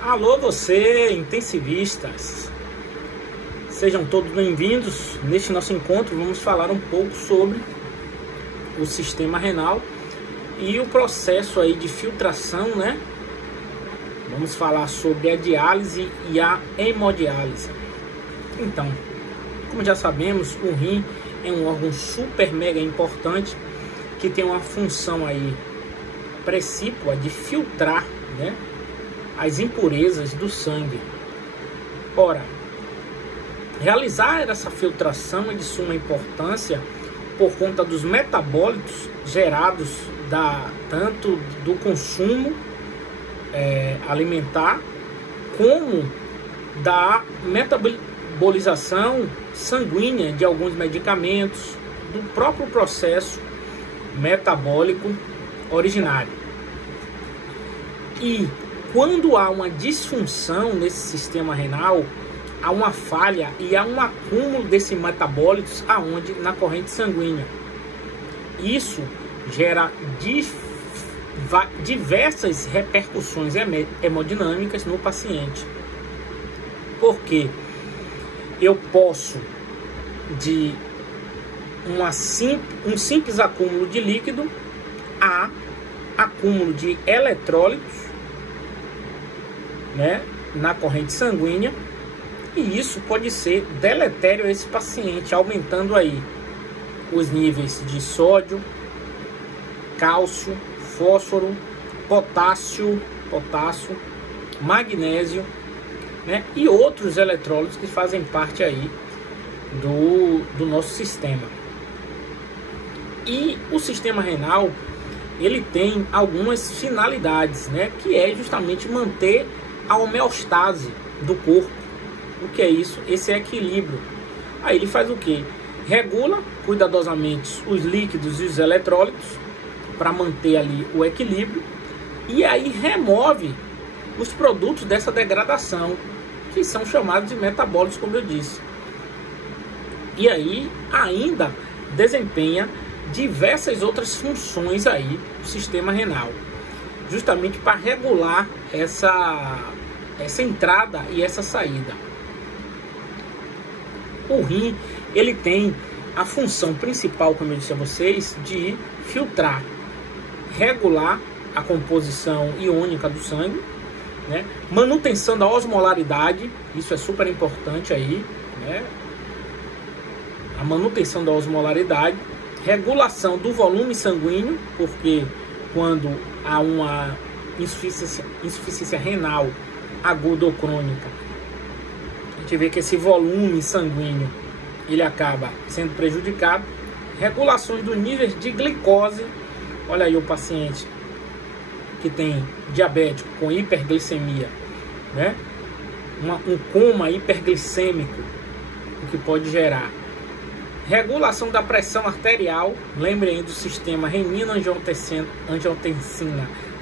Alô você, intensivistas! Sejam todos bem-vindos. Neste nosso encontro vamos falar um pouco sobre o sistema renal e o processo aí de filtração, né? Vamos falar sobre a diálise e a hemodiálise. Então, como já sabemos, o rim é um órgão super mega importante que tem uma função aí precípua de filtrar, né, as impurezas do sangue. Ora, realizar essa filtração é de suma importância por conta dos metabólitos gerados tanto do consumo alimentar como da metabolização sanguínea de alguns medicamentos, do próprio processo metabólico originário. E quando há uma disfunção nesse sistema renal, há uma falha e há um acúmulo desses metabólitos aonde? Na corrente sanguínea. Isso gera diversas repercussões hemodinâmicas no paciente. Porque eu posso de um simples acúmulo de líquido a acúmulo de eletrólitos, né, na corrente sanguínea, e isso pode ser deletério a esse paciente, aumentando aí os níveis de sódio, cálcio, fósforo, potássio, magnésio, né, e outros eletrólitos que fazem parte aí do nosso sistema. E o sistema renal, ele tem algumas finalidades, né, que é justamente manter a homeostase do corpo. O que é isso? Esse equilíbrio. Aí ele faz o quê? Regula cuidadosamente os líquidos e os eletrólitos para manter ali o equilíbrio, e aí remove os produtos dessa degradação, que são chamados de metabólitos, como eu disse. E aí ainda desempenha diversas outras funções aí do sistema renal, justamente para regular essa entrada e essa saída. O rim, ele tem a função principal, como eu disse a vocês, de filtrar, regular a composição iônica do sangue, né? Manutenção da osmolaridade, isso é super importante aí, né? A manutenção da osmolaridade, regulação do volume sanguíneo, porque quando há uma insuficiência renal aguda ou crônica, a gente vê que esse volume sanguíneo ele acaba sendo prejudicado. Regulações do nível de glicose. Olha aí o paciente que tem diabético com hiperglicemia, né? Um coma hiperglicêmico, o que pode gerar. Regulação da pressão arterial. Lembrem aí do sistema renina-angiotensina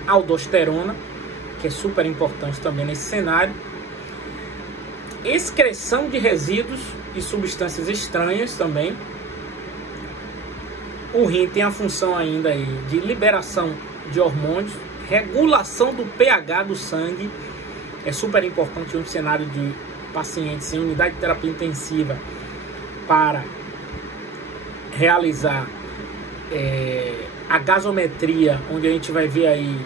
aldosterona, que é super importante também nesse cenário. Excreção de resíduos e substâncias estranhas também. O rim tem a função ainda aí de liberação de hormônios, regulação do pH do sangue. É super importante em um cenário de pacientes em unidade de terapia intensiva para realizar a gasometria, onde a gente vai ver aí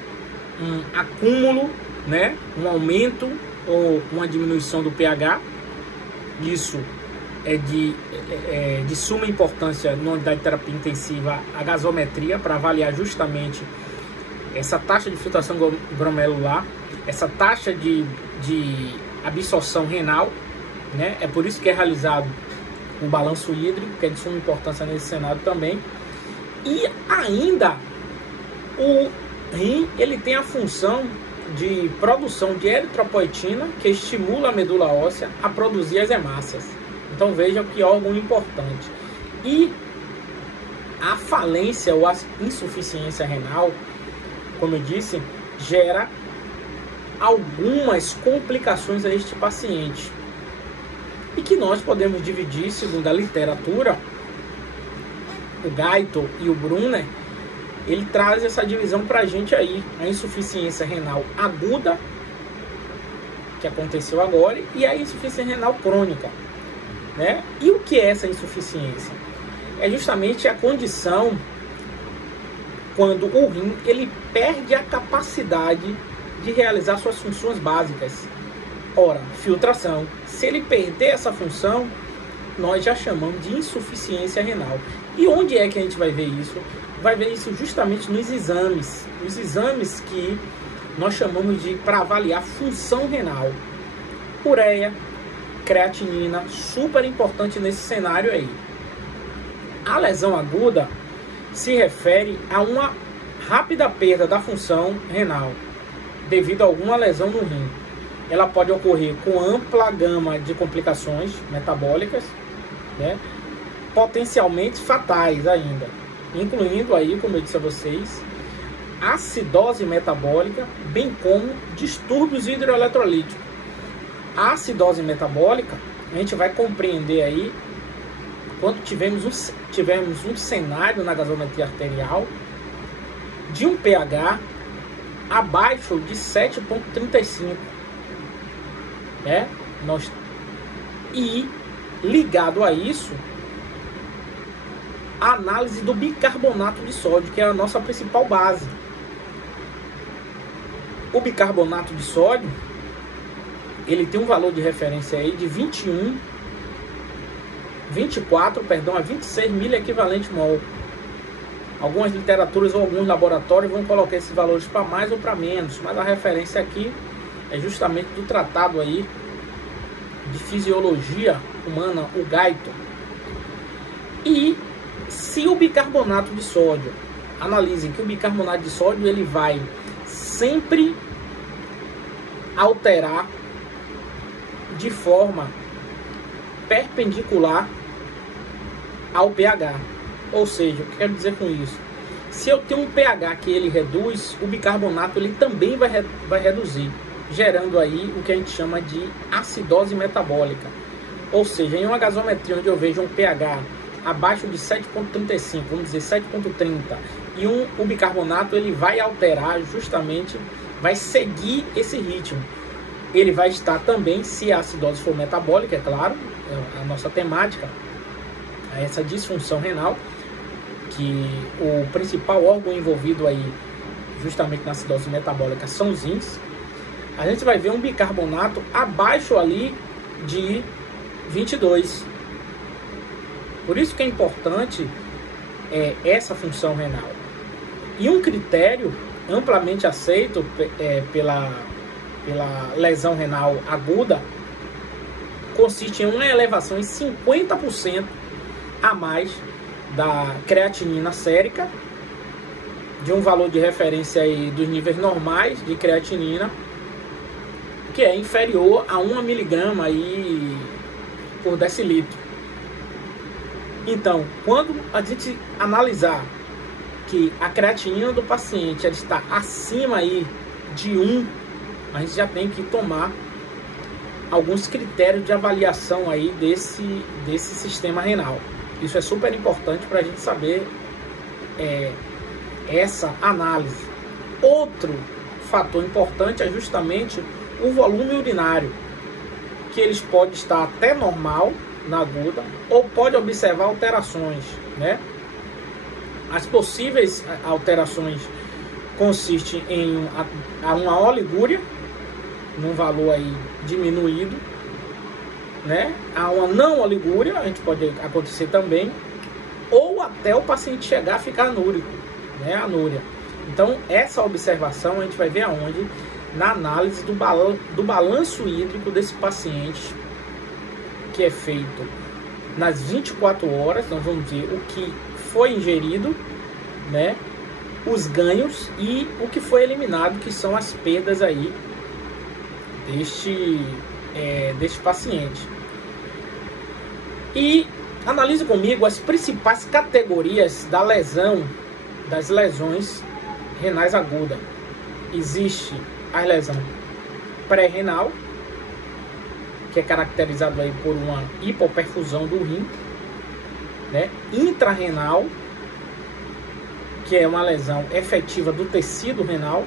um acúmulo, né, um aumento ou uma diminuição do pH. Isso é de suma importância na unidade de terapia intensiva, a gasometria, para avaliar justamente essa taxa de filtração glomerular, essa taxa de absorção renal, né? É por isso que é realizado o balanço hídrico, que é de suma importância nesse cenário também. E ainda o rim, ele tem a função de produção de eritropoetina, que estimula a medula óssea a produzir as hemácias. Então vejam que órgão importante. E a falência ou a insuficiência renal, como eu disse, gera algumas complicações a este paciente, e que nós podemos dividir, segundo a literatura, o Gaito e o Brunner, ele traz essa divisão para a gente aí: a insuficiência renal aguda, que aconteceu agora, e a insuficiência renal crônica, né? E o que é essa insuficiência? É justamente a condição quando o rim ele perde a capacidade de realizar suas funções básicas. Ora, filtração. Se ele perder essa função, nós já chamamos de insuficiência renal. E onde é que a gente vai ver isso? Vai ver isso justamente nos exames. Os exames que nós chamamos de para avaliar função renal. Ureia, creatinina, super importante nesse cenário aí. A lesão aguda se refere a uma rápida perda da função renal devido a alguma lesão no rim. Ela pode ocorrer com ampla gama de complicações metabólicas, né, potencialmente fatais ainda, incluindo aí, como eu disse a vocês, acidose metabólica, bem como distúrbios hidroeletrolíticos. A acidose metabólica, a gente vai compreender aí quando tivemos um cenário na gasometria arterial de um pH abaixo de 7,35, né? E ligado a isso, a análise do bicarbonato de sódio, que é a nossa principal base. O bicarbonato de sódio, ele tem um valor de referência aí de 24 a 26 miliequivalente mol. Algumas literaturas ou alguns laboratórios vão colocar esses valores para mais ou para menos, mas a referência aqui é justamente do tratado aí de fisiologia humana, o Guyton. E se o bicarbonato de sódio, analisem que o bicarbonato de sódio ele vai sempre alterar de forma perpendicular ao pH. Ou seja, o que eu quero dizer com isso? Se eu tenho um pH que ele reduz, o bicarbonato ele também vai reduzir, gerando aí o que a gente chama de acidose metabólica. Ou seja, em uma gasometria onde eu vejo um pH abaixo de 7,35, vamos dizer 7,30, e o bicarbonato ele vai alterar justamente, vai seguir esse ritmo. Ele vai estar também, se a acidose for metabólica, é claro, a nossa temática, essa disfunção renal, que o principal órgão envolvido aí justamente na acidose metabólica são os rins. A gente vai ver um bicarbonato abaixo ali de 22. Por isso que é importante essa função renal. E um critério amplamente aceito pela lesão renal aguda consiste em uma elevação em 50% a mais da creatinina sérica, de um valor de referência aí dos níveis normais de creatinina, que é inferior a 1 miligrama aí por decilitro. Então, quando a gente analisar que a creatinina do paciente ela está acima aí de 1, a gente já tem que tomar alguns critérios de avaliação aí desse sistema renal. Isso é super importante para a gente saber essa análise. Outro fator importante é justamente o volume urinário, que eles podem estar até normal na aguda ou pode observar alterações, né? As possíveis alterações consistem em uma oligúria, num valor aí diminuído, né? Há uma não oligúria, a gente pode acontecer também, ou até o paciente chegar a ficar anúrico, né? Anúria. Então, essa observação a gente vai ver aonde? Na análise do balanço hídrico desse paciente, que é feito nas 24 horas, nós vamos ver o que foi ingerido, né? Os ganhos e o que foi eliminado, que são as perdas aí deste paciente. E analise comigo as principais categorias das lesões renais agudas. Existe a lesão pré-renal, que é caracterizado aí por uma hipoperfusão do rim, né? Intrarrenal, que é uma lesão efetiva do tecido renal,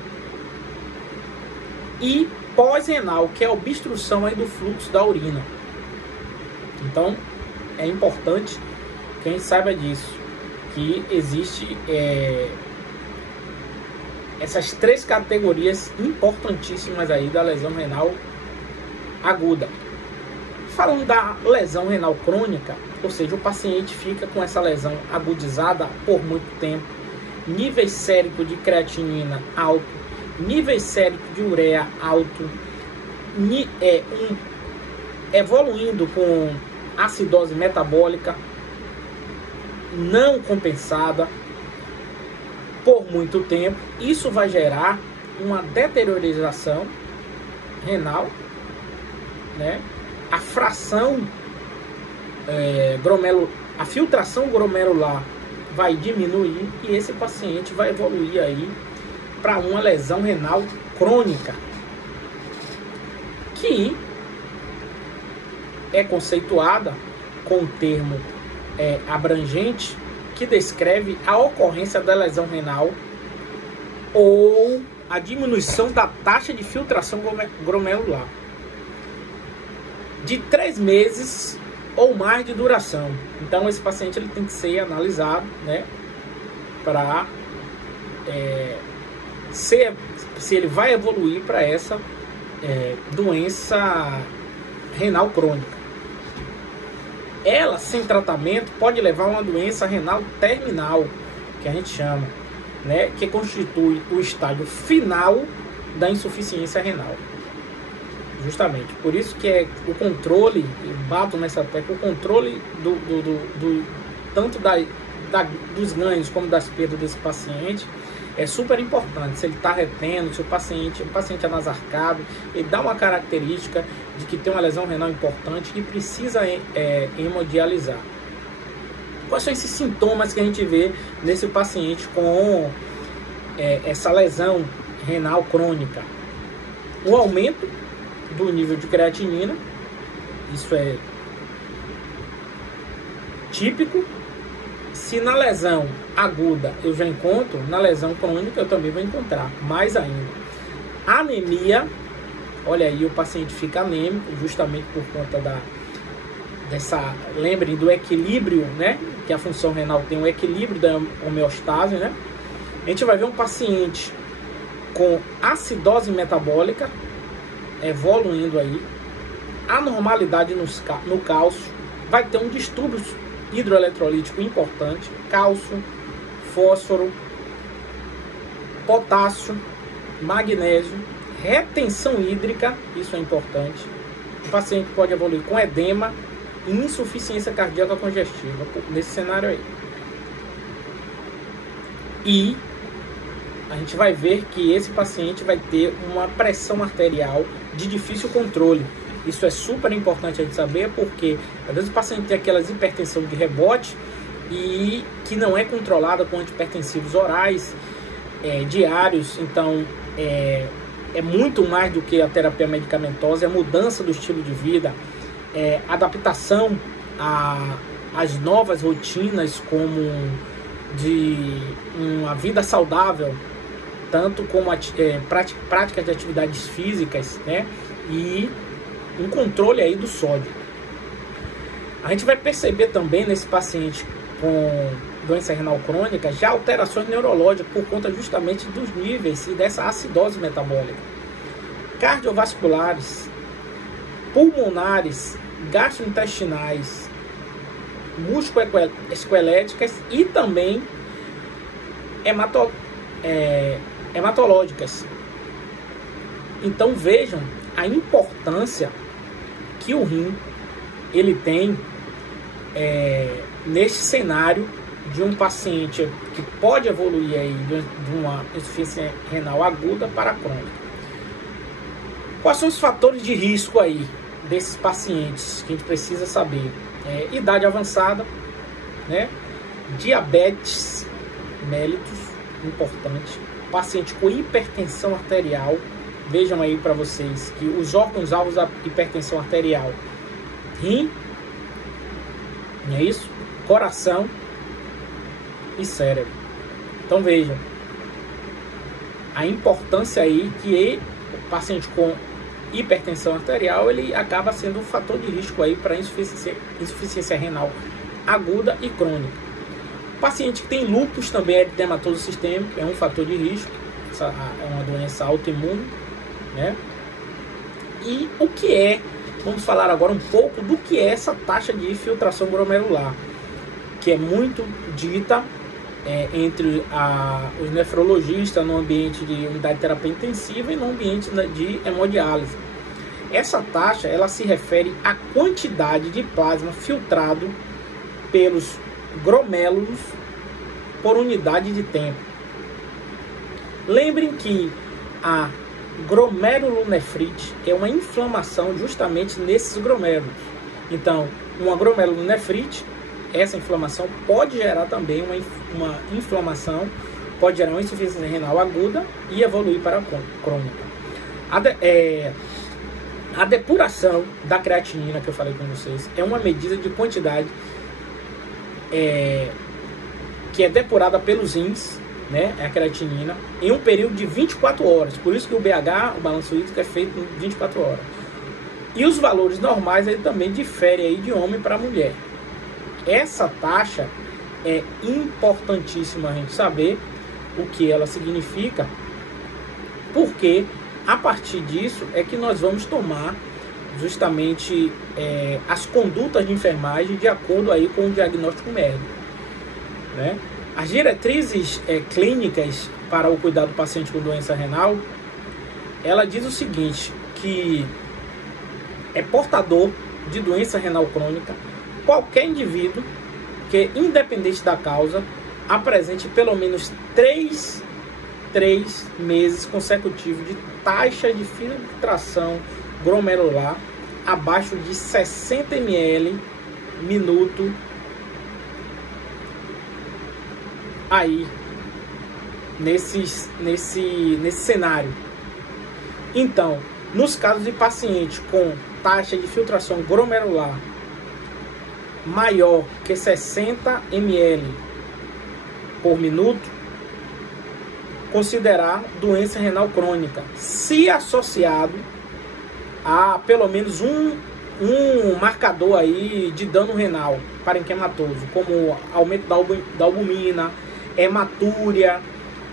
e pós-renal, que é a obstrução aí do fluxo da urina. Então, é importante que a gente saiba disso, que existe essas 3 categorias importantíssimas aí da lesão renal aguda. Falando da lesão renal crônica, ou seja, o paciente fica com essa lesão agudizada por muito tempo, níveis séricos de creatinina alto, níveis séricos de ureia alto, evoluindo com acidose metabólica não compensada por muito tempo. Isso vai gerar uma deteriorização renal, né? A fração a filtração glomerular vai diminuir e esse paciente vai evoluir aí para uma lesão renal crônica, que é conceituada com um termo abrangente que descreve a ocorrência da lesão renal ou a diminuição da taxa de filtração glomerular de 3 meses ou mais de duração. Então esse paciente ele tem que ser analisado, né, para se ele vai evoluir para essa doença renal crônica. Ela, sem tratamento, pode levar a uma doença renal terminal, que a gente chama, né, que constitui o estágio final da insuficiência renal. Justamente, por isso que o controle, eu bato nessa tecla, o controle tanto dos ganhos como das perdas desse paciente é super importante. Se ele está retendo, se o paciente é nasarcado, ele dá uma característica de que tem uma lesão renal importante e precisa hemodializar. Quais são esses sintomas que a gente vê nesse paciente com essa lesão renal crônica? O aumento do nível de creatinina, isso é típico. Se na lesão aguda eu já encontro, na lesão crônica eu também vou encontrar, mais ainda. Anemia, olha aí, o paciente fica anêmico, justamente por conta lembrem do equilíbrio, né? Que a função renal tem um equilíbrio da homeostase, né? A gente vai ver um paciente com acidose metabólica evoluindo aí, anormalidade no cálcio, vai ter um distúrbio hidroeletrolítico importante, cálcio, fósforo, potássio, magnésio, retenção hídrica, isso é importante. O paciente pode evoluir com edema e insuficiência cardíaca congestiva, nesse cenário aí. E a gente vai ver que esse paciente vai ter uma pressão arterial de difícil controle. Isso é super importante a gente saber, porque às vezes o paciente tem aquelas hipertensão de rebote e que não é controlada com antihipertensivos orais diários. Então é muito mais do que a terapia medicamentosa, é a mudança do estilo de vida, adaptação às novas rotinas, como de uma vida saudável, tanto como prática de atividades físicas, né, e um controle aí do sódio. A gente vai perceber também nesse paciente com doença renal crônica já alterações neurológicas por conta justamente dos níveis e dessa acidose metabólica, cardiovasculares, pulmonares, gastrointestinais, musculoesqueléticas e também hematológicas. Então vejam a importância que o rim ele tem neste cenário de um paciente que pode evoluir aí de uma insuficiência renal aguda para crônica. Quais são os fatores de risco aí desses pacientes que a gente precisa saber? Idade avançada, né? Diabetes mellitus, importante. Paciente com hipertensão arterial. Vejam aí para vocês que os órgãos-alvos da hipertensão arterial: rim, não é isso? Coração e cérebro. Então vejam a importância aí que o paciente com hipertensão arterial, ele acaba sendo um fator de risco aí para insuficiência renal aguda e crônica. O paciente que tem lúpus também, eritematoso sistêmico, é um fator de risco, é uma doença autoimune, né? E o que é, vamos falar agora um pouco do que é essa taxa de filtração glomerular, que é muito dita entre os nefrologistas no ambiente de unidade de terapia intensiva e no ambiente de hemodiálise. Essa taxa, ela se refere à quantidade de plasma filtrado pelos glomérulos por unidade de tempo. Lembrem que a glomerulonefrite é uma inflamação justamente nesses glomérulos. Então, uma glomerulonefrite, essa inflamação pode gerar também uma inflamação, pode gerar uma insuficiência renal aguda e evoluir para a crônica. A depuração da creatinina, que eu falei com vocês, é uma medida de quantidade que é depurada pelos rins, né, a creatinina, em um período de 24 horas. Por isso que o BH, o balanço hídrico, é feito em 24 horas. E os valores normais ele também diferem aí de homem para mulher. Essa taxa é importantíssima a gente saber o que ela significa, porque a partir disso é que nós vamos tomar justamente as condutas de enfermagem de acordo aí com o diagnóstico médico, né? As diretrizes clínicas para o cuidado do paciente com doença renal, ela diz o seguinte, que é portador de doença renal crônica qualquer indivíduo que, independente da causa, apresente pelo menos 3 meses consecutivos de taxa de filtração glomerular abaixo de 60 ml minuto aí nesse cenário. Então, nos casos de paciente com taxa de filtração glomerular maior que 60 ml por minuto, considerar doença renal crônica, se associado a pelo menos um marcador aí de dano renal parenquimatoso, como aumento da albumina, hematúria,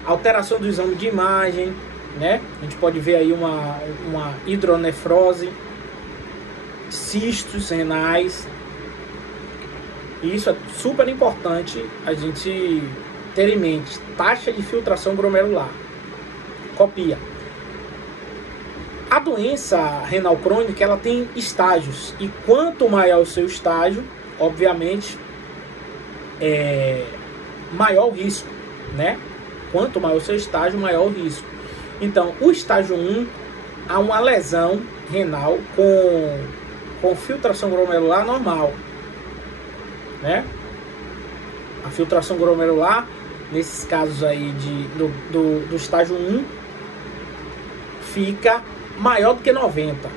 alteração do exame de imagem, né? A gente pode ver aí uma hidronefrose, cistos renais. E isso é super importante a gente ter em mente. Taxa de filtração glomerular. Copia. A doença renal crônica, ela tem estágios. E quanto maior o seu estágio, obviamente, maior o risco, né? Quanto maior o seu estágio, maior o risco. Então, o estágio 1, há uma lesão renal com filtração glomerular normal, né? A filtração glomerular, nesses casos aí do estágio 1, fica maior do que 90.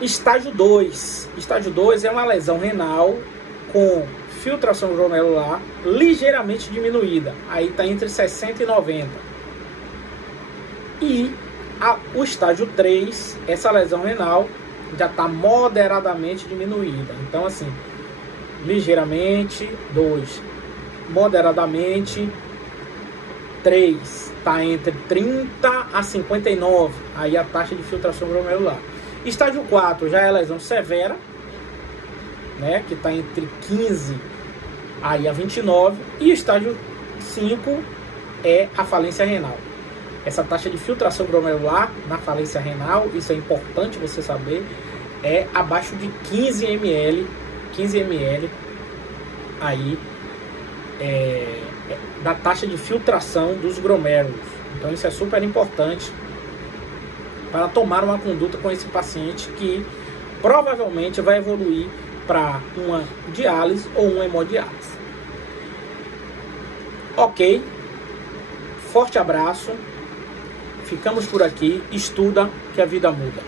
Estágio 2. Estágio 2 é uma lesão renal com filtração glomerular ligeiramente diminuída. Aí está entre 60 e 90. E o estágio 3, essa lesão renal já está moderadamente diminuída. Então, assim, ligeiramente, 2. Moderadamente, 3. Está entre 30 a 59. Aí a taxa de filtração glomerular. Estágio 4 já é lesão severa, né, que está entre 15 aí a 29. E o estágio 5 é a falência renal. Essa taxa de filtração glomerular na falência renal, isso é importante você saber, é abaixo de 15 ml aí da taxa de filtração dos glomérulos. Então isso é super importante para tomar uma conduta com esse paciente que provavelmente vai evoluir para uma diálise ou uma hemodiálise. Ok, forte abraço, ficamos por aqui, estuda que a vida muda.